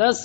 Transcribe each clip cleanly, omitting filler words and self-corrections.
10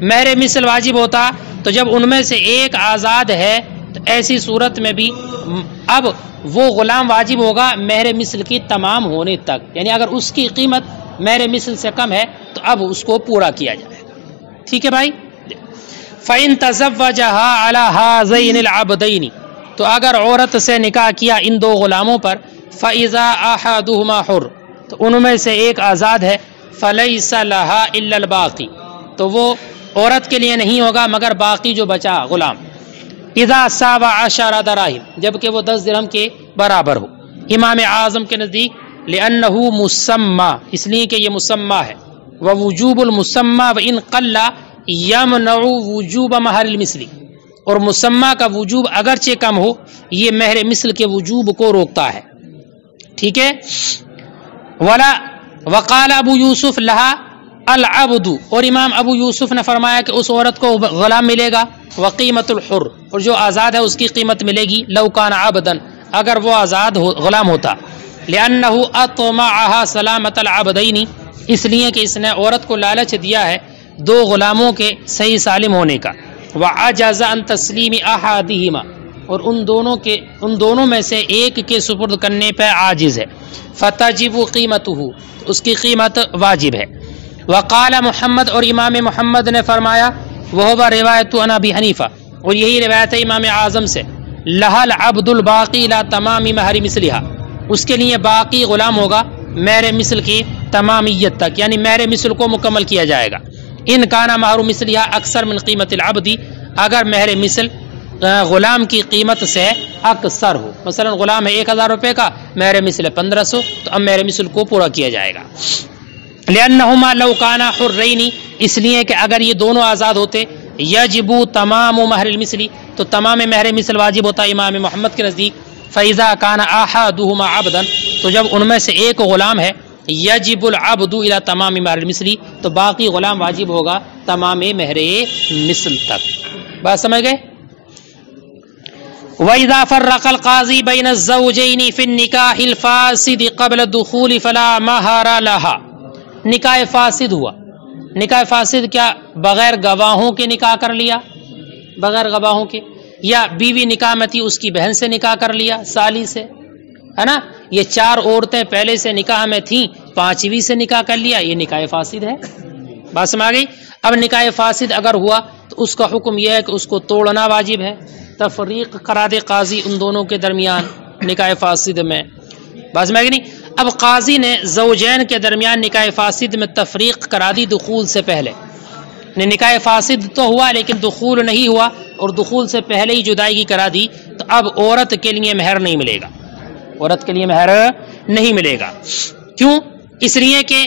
مہر مثل واجب ہوتا تو جب ان میں سے ایک آزاد ہے تو ایسی صورت میں بھی اب وہ غلام واجب ہوگا مہر مثل کی تمام ہونے تک، یعنی اگر اس کی قیمت مہر مثل سے کم ہے تو اب اس کو پورا کیا جائے گا۔ ٹھیک ہے بھائی؟ فَإِن تَزَوَّجَهَا عَلَى هَذَيْنِ الْعَبْدَيْنِ، تو اگر عورت سے نکاح کیا ان دو غلاموں پر، فَإِذَا أَحَدُهُمَا حُرٌّ، تو ان میں سے ایک آزاد ہے، فَلَيْسَ لَهَا إِلَّا الْبَاقِي، تو وہ عورت کے لیے نہیں ہوگا مگر باقی جو بچا غلام، اذا ساوى 10 دراہم، جبکہ وہ 10 درہم کے برابر ہو۔ امام اعظم کے نزدیک لأنه مسمى، اس لیے کہ یہ مسمى ہے، ووجوب المسمى وإن قل يمنع وجوب مہر المثل، اور مسمى کا وجوب اگرچہ کم ہو یہ مہر مثل کے وجوب کو روکتا ہے۔ ٹھیک ہے؟ ولا وقال ابو یوسف لها العبد، اور امام ابو یوسف نے فرمایا کہ اس عورت کو غلام ملے گا، وقیمت الحر، اور جو آزاد ہے اس کی قیمت ملے گی، لو کان عبدا، اگر وہ آزاد غلام ہوتا، لأنه اطمعها سلامت العبدین، اس لیے کہ اس نے عورت کو لالچ دیا ہے دو غلاموں کے صحیح سالم ہونے کا، وعجز عن تسلیم احدہما، اور ان دونوں میں سے ایک کے سپرد کرنے پہ عاجز ہے، فتجب قیمته، اس کی قیمت واجب ہے۔ وقال محمد، اور امام محمد نے فرمایا، وہ روایت عن ابی حنیفہ، اور یہی روایت ہے امام اعظم سے، لها العبد الباقی لا تمام مہر مثلها، اس کے لیے باقی غلام ہوگا مہر مثل کی تمامیت تک، یعنی مہر مثل کو مکمل کیا جائے گا۔ ان کانا مہر مثلها اکثر من قیمت العبد، اگر مہر مثل غلام کی قیمت سے اکثر ہو، مثلا غلام ہے 1000 روپے کا، مہر مثل ہے 1500، تو اب مہر مثل کو پورا کیا جائے گا۔ لأنهما لو كانا حرین، اس لیے کہ اگر یہ دونوں آزاد ہوتے، یجب تمام مہر المثل، تو تمام مہر مثل واجب ہوتا امام محمد کے نزدیک۔ فإذا كان أحدهما عبدا، تو جب ان میں سے ایک غلام ہے، یجب العبد الى تمام مہر المثل، تو باقی غلام واجب ہوگا تمام مہر مثل تک۔ بات سمجھ گئے؟ وإذا فرق القاضي بين الزوجين في النكاح الفاسد قبل الدخول فلا مہر لها، نکاح فاسد ہوا، نکاح فاسد کیا بغیر گواہوں کے نکاح کر لیا، بغیر گواہوں کے، یا بیوی نکاح میں تھی اس کی بہن سے نکاح کر لیا، سالی سے، ہے نا، یہ 4 عورتیں پہلے سے نکاح میں تھیں، 5ویں سے نکاح کر لیا، یہ نکاح فاسد ہے۔ بات سمجھ آ گئی؟ اب نکاح فاسد اگر ہوا تو اس کا حکم یہ ہے کہ اس کو توڑنا واجب ہے، تفریق کرا دے قاضی ان دونوں کے درمیان نکاح فاسد میں۔ بات سمجھ آ گئی نہیں؟ اب قاضی نے زوجین کے درمیان نکاح فاسد میں تفریق کرا دی دخول سے پہلے، نکاح فاسد تو ہوا لیکن دخول نہیں ہوا، اور دخول سے پہلے ہی جدائیگی کرا دی، تو اب عورت کے لیے مہر نہیں ملے گا، عورت کے لیے مہر نہیں ملے گا۔ کیوں؟ اس لیے کہ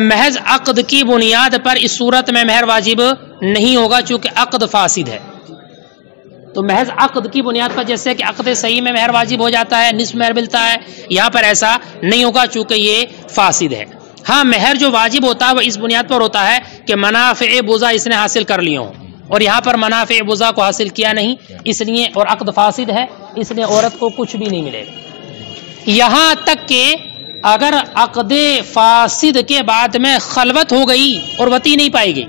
محض عقد کی بنیاد پر اس صورت میں مہر واجب نہیں ہوگا، چونکہ عقد فاسد ہے۔ تو محض عقد کی بنیاد پر، جیسے کہ عقد صحیح میں مہر واجب ہو جاتا ہے، نصف مہر ملتا ہے، یہاں پر ایسا نہیں ہوگا چونکہ یہ فاسد ہے۔ ہاں مہر جو واجب ہوتا ہے وہ اس بنیاد پر ہوتا ہے کہ منافع بزا اس نے حاصل کر لیے ہوں، اور یہاں پر منافع بزا کو حاصل کیا نہیں، اس لیے، اور عقد فاسد ہے، اس لیے عورت کو کچھ بھی نہیں ملے گا۔ یہاں تک کہ اگر عقد فاسد کے بعد میں خلوت ہو گئی اور وتی نہیں پائی گئی،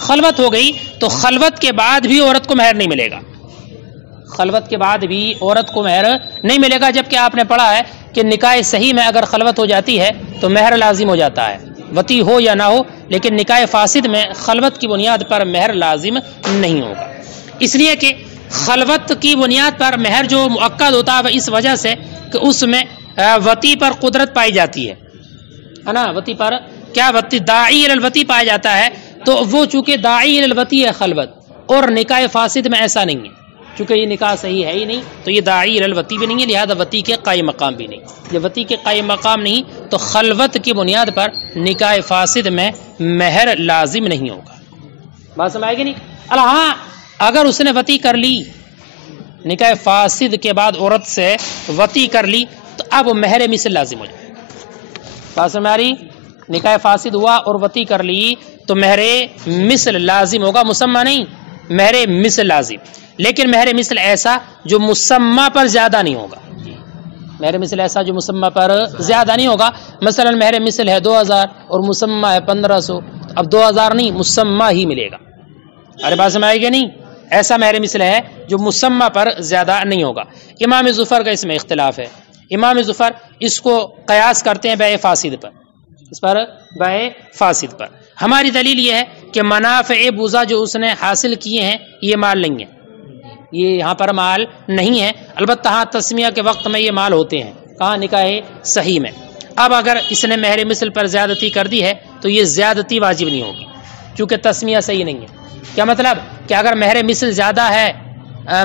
خلوت ہو گئی تو خلوت کے بعد بھی عورت کو مہر نہیں ملے گا، خلوت کے بعد بھی عورت کو مہر نہیں ملے گا، جبکہ آپ نے پڑھا ہے کہ نکاح صحیح میں اگر خلوت ہو جاتی ہے تو مہر لازم ہو جاتا ہے، وتی ہو یا نہ ہو، لیکن نکاح فاسد میں خلوت کی بنیاد پر مہر لازم نہیں ہوگا، اس لیے کہ خلوت کی بنیاد پر مہر جو مؤکد ہوتا ہے اس وجہ سے کہ اس میں وتی پر قدرت پائی جاتی ہے نا، وتی پر کیا وتی داعی الوتی پایا جاتا ہے، تو وہ چونکہ داعی الوتی ہے خلوت، اور نکاح فاسد میں ایسا نہیں ہے، چونکہ یہ نکاح صحیح ہے ہی نہیں تو یہ داعی الوتی بھی نہیں ہے، لہذا وتی کے قائم مقام بھی نہیں، جب وتی کے قائم مقام نہیں تو خلوت کی بنیاد پر نکاح فاسد میں مہر لازم نہیں ہوگا۔ بات سمجھ آئے گی نہیں؟ ہاں اگر اس نے وتی کر لی، نکاح فاسد کے بعد عورت سے وتی کر لی تو اب مہر مثل لازم ہو جائے۔ بات سمجھ آ رہی؟ نکاح فاسد ہوا اور وتی کر لی تو مہر مثل لازم ہوگا، مسمى نہیں، مہر مثل لازم، لیکن مہر مثل ایسا جو مسمى پر زیادہ نہیں ہوگا، مہر مثل ایسا جو مسمى پر زیادہ نہیں ہوگا، مثلا مہر مثل ہے 2000 اور مسمى ہے 1500، تو اب 2000 نہیں مسمہ ہی ملے گا. ارے بات سمجھ آئے گی نہیں؟ ایسا مہر مثل ہے جو مسمہ پر زیادہ نہیں ہوگا. امام ظفر کا اس میں اختلاف ہے. امام ظفر اس کو قیاس کرتے ہیں بیع فاسد پر، اس پر بیع فاسد پر. ہماری دلیل یہ ہے کہ منافع بوزا جو اس نے حاصل کیے ہیں یہ مال نہیں ہے، یہ یہاں پر مال نہیں ہے. البتہ ہاں تسمیہ کے وقت میں یہ مال ہوتے ہیں. کہاں؟ نکاح صحیح میں. اب اگر اس نے مہر مثل پر زیادتی کر دی ہے تو یہ زیادتی واجب نہیں ہوگی کیونکہ تسمیہ صحیح نہیں ہے. کیا مطلب کہ اگر مہر مثل زیادہ ہے،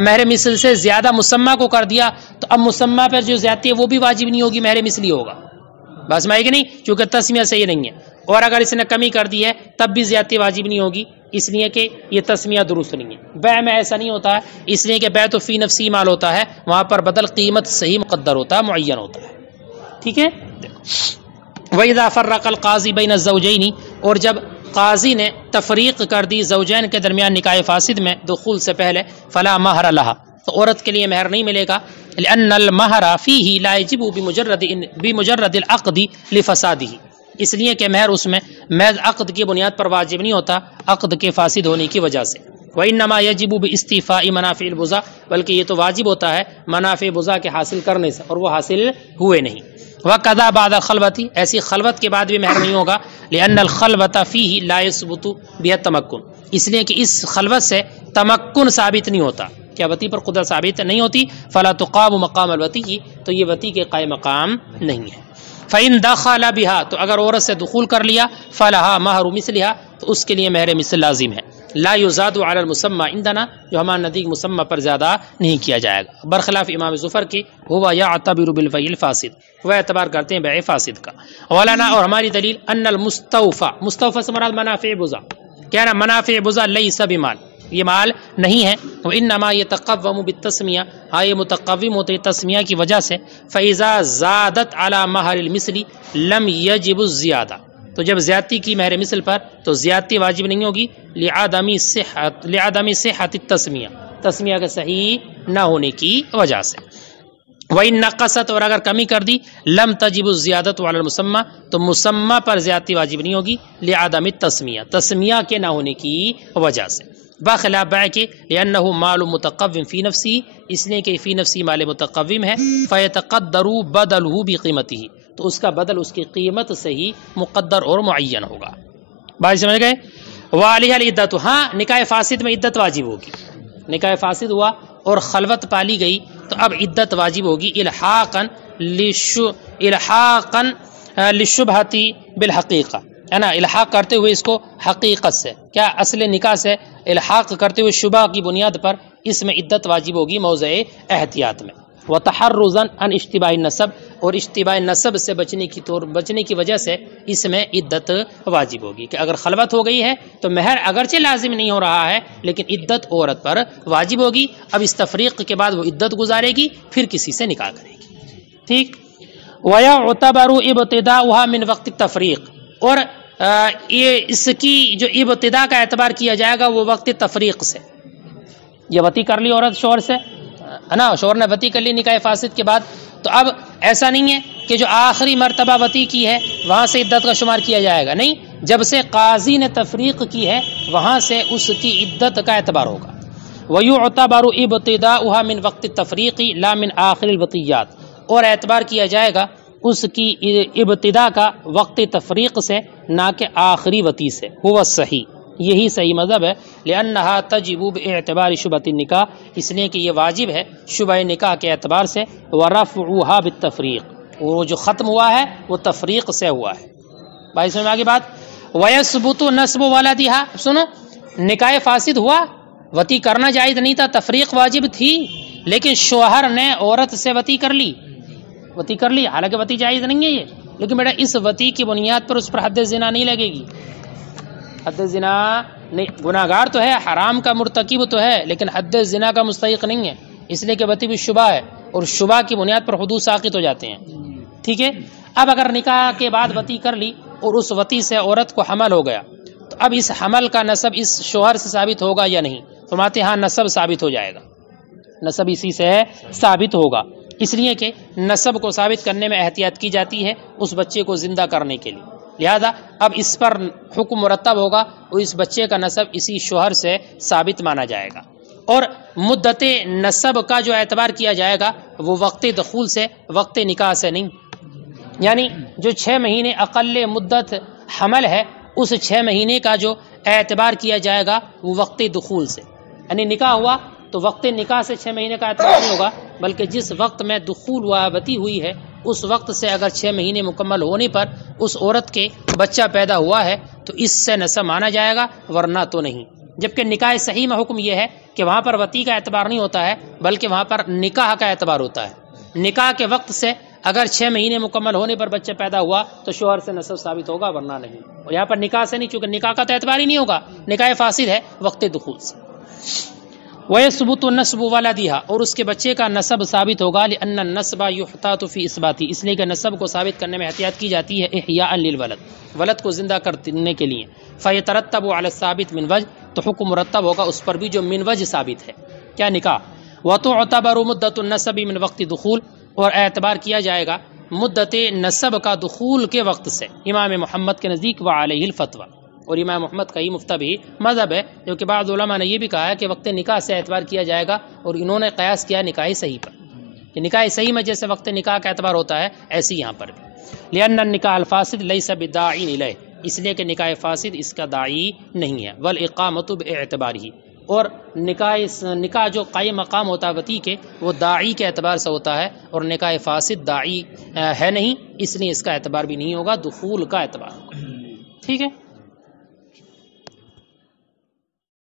مہر مثل سے زیادہ مسمہ کو کر دیا تو اب مسمہ پر جو زیادتی ہے وہ بھی واجب نہیں ہوگی، مہر مثلی ہوگا. بس میں کہ نہیں، کیونکہ تسمیہ صحیح نہیں ہے. اور اگر اس نے کمی کر دی ہے تب بھی زیادتی واجب نہیں ہوگی، اس لیے کہ یہ تسمیہ درست نہیں ہے. بیع میں ایسا نہیں ہوتا ہے، اس لیے کہ بیع تو فی نفسی مال ہوتا ہے، وہاں پر بدل قیمت صحیح مقدر ہوتا ہے، معین ہوتا ہے. ٹھیک ہے. وَإِذَا فَرَّقَ الْقَاضِي بَيْنَ الزَّوْجَيْنِ، اور جب قاضی نے تفریق کر دی زوجین کے درمیان نکاح فاسد میں دخول سے پہلے، فلا مہر لہا، تو عورت کے لیے مہر نہیں ملے گا. لأن المہر فیہ لا یجب بمجرد العقد لفسادہ، اس لیے کہ مہر اس میں محض عقد کی بنیاد پر واجب نہیں ہوتا، عقد کے فاسد ہونے کی وجہ سے. وإنما یجب باستیفاء منافع البضع، بلکہ یہ تو واجب ہوتا ہے منافع بضع کے حاصل کرنے سے، اور وہ حاصل ہوئے نہیں. وَقَضَى بَعْدَ الْخَلْوَةِ، ایسی خلوت کے بعد بھی مہر نہیں ہوگا. لأن الخلوة فیہ لا یثبت بها التمکن، اس لیے کہ اس خلوت سے تمکن ثابت نہیں ہوتا، کیا وطی پر قدرت ثابت نہیں ہوتی. فلا تقام مقام الوطی، تو یہ وطی کے قائم مقام نہیں ہے. فإن دخل بها، تو اگر عورت سے دخول کر لیا، فلها مہر مثلها، تو اس کے لیے مہر مثل لازم ہے. لا یزاد علی المسمى عندنا، جو ہمارے نزدیک مسمى پر زیادہ نہیں کیا جائے گا، برخلاف امام ظفر کی. ہوا یعتبر بالبیع الفاسد، وہ اعتبار کرتے ہیں بیع فاسد کا. ولنا، اور ہماری دلیل ان المستوفى، مستوفى سے مراد منافع بضع، کیا نا منافع بضع لیس بمال، یہ مال نہیں ہے. وانما یتقوم بالتسمیہ، ہاں یہ متقوم ہوتے ہیں تسمیہ کی وجہ سے. فاذا زادت علی مہر المثل لم یجب الزیادہ، تو جب زیادتی کی مہر مثل پر تو زیادتی واجب نہیں ہوگی. لعدم صحت التسمیہ، تسمیہ کا صحیح نہ ہونے کی وجہ سے. وَإِن نَقَصَتْ، اور اگر کمی کر دی، لم تجب الزیادۃ علی المسمى، تو مسمى پر زیادتی واجب نہیں ہوگی. لعدم التسمیہ، تسمیہ کے نہ ہونے کی وجہ سے. بخلاف بیع کے، لأنه مال متقوم فی نفسی، اس لیے کہ فی نفسی مال متقوم ہے. فیتقدر بدلہ بقیمتہ، تو اس کا بدل اس کی قیمت سے ہی مقدر اور معین ہوگا. بات سمجھ گئے. وعلیہ العدۃ، ہاں نکاح فاسد میں عدت واجب ہوگی. نکاح فاسد ہوا اور خلوت پالی گئی تو اب عدت واجب ہوگی. الحاقا للشبہۃ بالحقیقہ، ہے نا، الحاق کرتے ہوئے اس کو حقیقت سے، کیا اصل نکاح سے الحاق کرتے ہوئے شبہ کی بنیاد پر اس میں عدت واجب ہوگی موضع احتیاط میں. وتحرزا عن اشتباہ النسب، اور اشتباہ نسب سے بچنے کی وجہ سے اس میں عدت واجب ہوگی. کہ اگر خلوت ہو گئی ہے تو مہر اگرچہ لازم نہیں ہو رہا ہے لیکن عدت عورت پر واجب ہوگی. اب اس تفریق کے بعد وہ عدت گزارے گی، پھر کسی سے نکاح کرے گی. ٹھیک. وَيَعْتَبَرُ ابْتِدَاؤُهَا مِنْ وَقْتِ التَّفْرِيقِ، اور یہ اس کی جو ابتدا کا اعتبار کیا جائے گا وہ وقت تفریق سے. یہ وطی کر لی عورت شوہر سے، ہے نا، شوہر نے وطی کر لی نکاح فاسد کے بعد، تو اب ایسا نہیں ہے کہ جو آخری مرتبہ وطی کی ہے وہاں سے عدت کا شمار کیا جائے گا. نہیں، جب سے قاضی نے تفریق کی ہے وہاں سے اس کی عدت کا اعتبار ہوگا. وَيُعْتَبَرُ ابْتِدَاؤُهَا مِنْ وَقْتِ التَّفْرِيقِ لَا مِنْ آخِرِ الْوَطِيَّاتِ، اور اعتبار کیا جائے گا اس کی ابتدا کا وقت تفریق سے، نہ کہ آخری وطی سے. ہوا صحیح، یہی صحیح مذہب ہے. لأنها تجب باعتبار شبہۃ النکاح، اس لیے کہ یہ واجب ہے شبہ نکاح کے اعتبار سے. ورفعها بالتفریق، وہ جو ختم ہوا ہے وہ تفریق سے ہوا ہے. بھائی سمجھ آگے بات. ویثبت نسب ولدها، سنو، نکاح فاسد ہوا، وطی کرنا جائز نہیں تھا، تفریق واجب تھی، لیکن شوہر نے عورت سے وطی کر لی، حالانکہ وطی جائز نہیں ہے یہ، لیکن بیٹا اس وطی کی بنیاد پر اس پر حد زنا نہیں لگے گی. حد زنا نہیں، گناہگار تو ہے، حرام کا مرتکب تو ہے، لیکن حد زنا کا مستحق نہیں ہے، اس لیے کہ وطی بھی شبہ ہے، اور شبہ کی بنیاد پر حدود ساقط ہو جاتے ہیں. ٹھیک ہے. اب اگر نکاح کے بعد وطی کر لی اور اس وطی سے عورت کو حمل ہو گیا، تو اب اس حمل کا نسب اس شوہر سے ثابت ہوگا یا نہیں؟ فرماتے ہاں نسب ثابت ہو جائے گا، نسب اسی سے ثابت ہوگا. اس لیے کہ نسب کو ثابت کرنے میں احتیاط کی جاتی ہے اس بچے کو زندہ کرنے کے لیے. لہذا اب اس پر حکم مرتب ہوگا اور اس بچے کا نسب اسی شوہر سے ثابت مانا جائے گا. اور مدت نسب کا جو اعتبار کیا جائے گا وہ وقت دخول سے، وقت نکاح سے نہیں. یعنی جو 6 مہینے اقل مدت حمل ہے اس 6 مہینے کا جو اعتبار کیا جائے گا وہ وقت دخول سے، یعنی نکاح ہوا تو وقت نکاح سے 6 مہینے کا اعتبار نہیں ہوگا، بلکہ جس وقت میں دخول و آبتی ہوئی ہے اس وقت سے اگر 6 مہینے مکمل ہونے پر اس عورت کے بچہ پیدا ہوا ہے تو اس سے نسب مانا جائے گا، ورنہ تو نہیں. جبکہ نکاح صحیح میں حکم یہ ہے کہ وہاں پر وطی کا اعتبار نہیں ہوتا ہے بلکہ وہاں پر نکاح کا اعتبار ہوتا ہے. نکاح کے وقت سے اگر 6 مہینے مکمل ہونے پر بچہ پیدا ہوا تو شوہر سے نسب ثابت ہوگا، ورنہ نہیں. اور یہاں پر نکاح سے نہیں، چونکہ نکاح کا تو اعتبار ہی نہیں ہوگا، نکاح فاسد ہے وقت دخول سے. وَيَثْبُتُ النَّسْبُ وَلَدِهَا، اور اس کے بچے کا نسب ثابت ہوگا، لِأَنَّ النَّسْبَ يُحْتَاطُ فِي إِثْبَاتِهِ، اس لیے کہ نسب کو ثابت کرنے میں احتیاط کی جاتی ہے احیاء للولد، ولد کو زندہ کرنے کے لیے. فَيَتَرَتَّبُ عَلَى الثَّابِتِ مِنْ وَجْهٍ، تو حکم مرتب ہوگا اس پر بھی جو من وجہ ثابت ہے، کیا نکاح. وَتُعْتَبَرُ مُدَّةُ النَّسَبِ مِنْ وَقْتِ دُخُولِ، اور اعتبار کیا جائے گا مدت نسب کا دخول کے وقت سے. امام محمد کے نزدیک وعلیہ الفتویٰ، اور امام محمد کا ہی مفتبی مذہب ہے، کیونکہ بعض علماء نے یہ بھی کہا ہے کہ وقت نکاح سے اعتبار کیا جائے گا، اور انہوں نے قیاس کیا نکاح صحیح پر کہ نکاح صحیح میں جیسے وقت نکاح کا اعتبار ہوتا ہے ایسے یہاں پر بھی. لأن النکاح الفاسد لیس بداعی الیہ، اس لیے کہ نکاح فاسد اس کا داعی نہیں ہے. والاقامۃ باعتبارہ، اور نکاح جو قائم مقام ہوتا ہے وطی کے وہ داعی کے اعتبار سے ہوتا ہے، اور نکاح فاسد داعی ہے نہیں، اس لیے اس کا اعتبار بھی نہیں ہوگا، دخول کا اعتبار ہوگا. ٹھیک ہے.